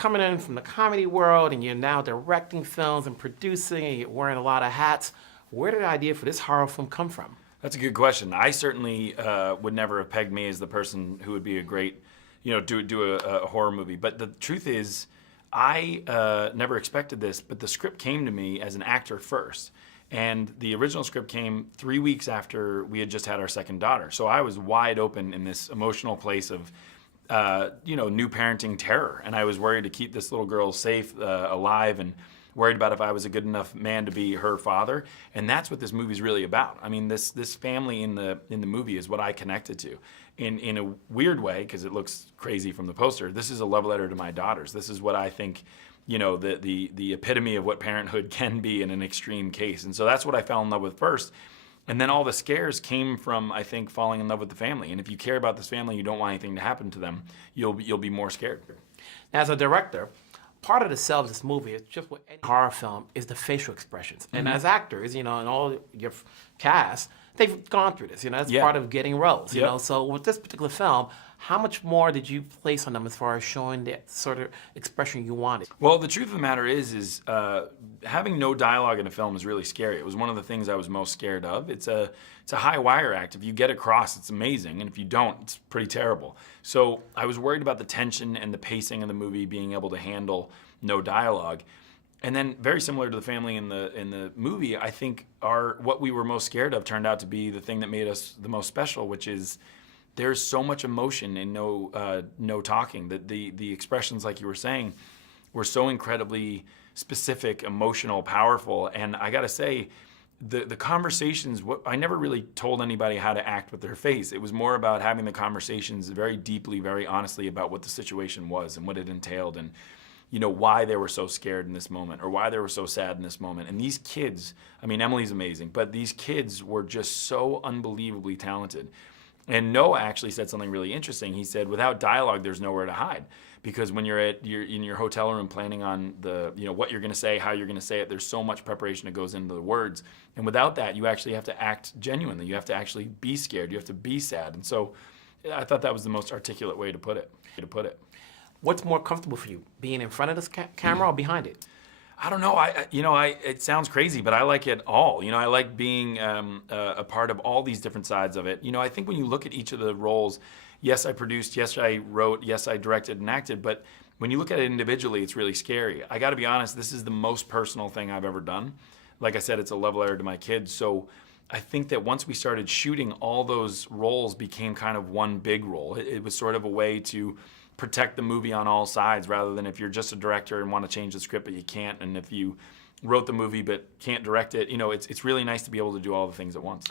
coming in from the comedy world and you're now directing films and producing and you're wearing a lot of hats. Where did the idea for this horror film come from? That's a good question. I certainly would never have pegged me as the person who would be a great, do a horror movie. But the truth is, I never expected this, but the script came to me as an actor first. And the original script came 3 weeks after we had just had our second daughter. So I was wide open in this emotional place of, new parenting terror. And I was worried to keep this little girl safe, alive, and worried about if I was a good enough man to be her father. And that's what this movie's really about. I mean, this family in the movie is what I connected to. In a weird way, because it looks crazy from the poster, this is a love letter to my daughters. This is what I think, the epitome of what parenthood can be in an extreme case. And so that's what I fell in love with first. And then all the scares came from, I think, falling in love with the family. And if you care about this family, you don't want anything to happen to them, you'll be more scared. Now, as a director, part of the sell of this movie is just what any horror film is the facial expressions. And as actors, and all your cast, they've gone through this. That's part of getting roles. So with this particular film, how much more did you place on them as far as showing the sort of expression you wanted? Well, the truth of the matter is having no dialogue in a film is really scary. It was one of the things I was most scared of. It's a high wire act. If you get across, it's amazing, and if you don't, it's pretty terrible. So I was worried about the tension and the pacing of the movie being able to handle no dialogue. And then, very similar to the family in the movie, I think what we were most scared of turned out to be the thing that made us the most special, which is there's so much emotion and no talking. That the expressions, like you were saying, were so incredibly specific, emotional, powerful. And I got to say, the conversations, I never really told anybody how to act with their face. It was more about having the conversations very deeply, very honestly about what the situation was and what it entailed, and why they were so scared in this moment or why they were so sad in this moment. And these kids, I mean, Emily's amazing, but these kids were just so unbelievably talented. And Noah actually said something really interesting. He said, without dialogue, there's nowhere to hide. Because when you're in your hotel room planning on what you're going to say, how you're going to say it, there's so much preparation that goes into the words. And without that, you actually have to act genuinely. You have to actually be scared. You have to be sad. And so I thought that was the most articulate way to put it. What's more comfortable for you, being in front of this camera or behind it? I don't know. It sounds crazy, but I like it all. I like being a part of all these different sides of it. I think when you look at each of the roles, yes, I produced, yes, I wrote, yes, I directed and acted, but when you look at it individually, it's really scary. I got to be honest, this is the most personal thing I've ever done. Like I said, it's a love letter to my kids. So I think that once we started shooting, all those roles became kind of one big role. It was sort of a way to protect the movie on all sides, rather than if you're just a director and want to change the script but you can't, and if you wrote the movie but can't direct it. It's really nice to be able to do all the things at once.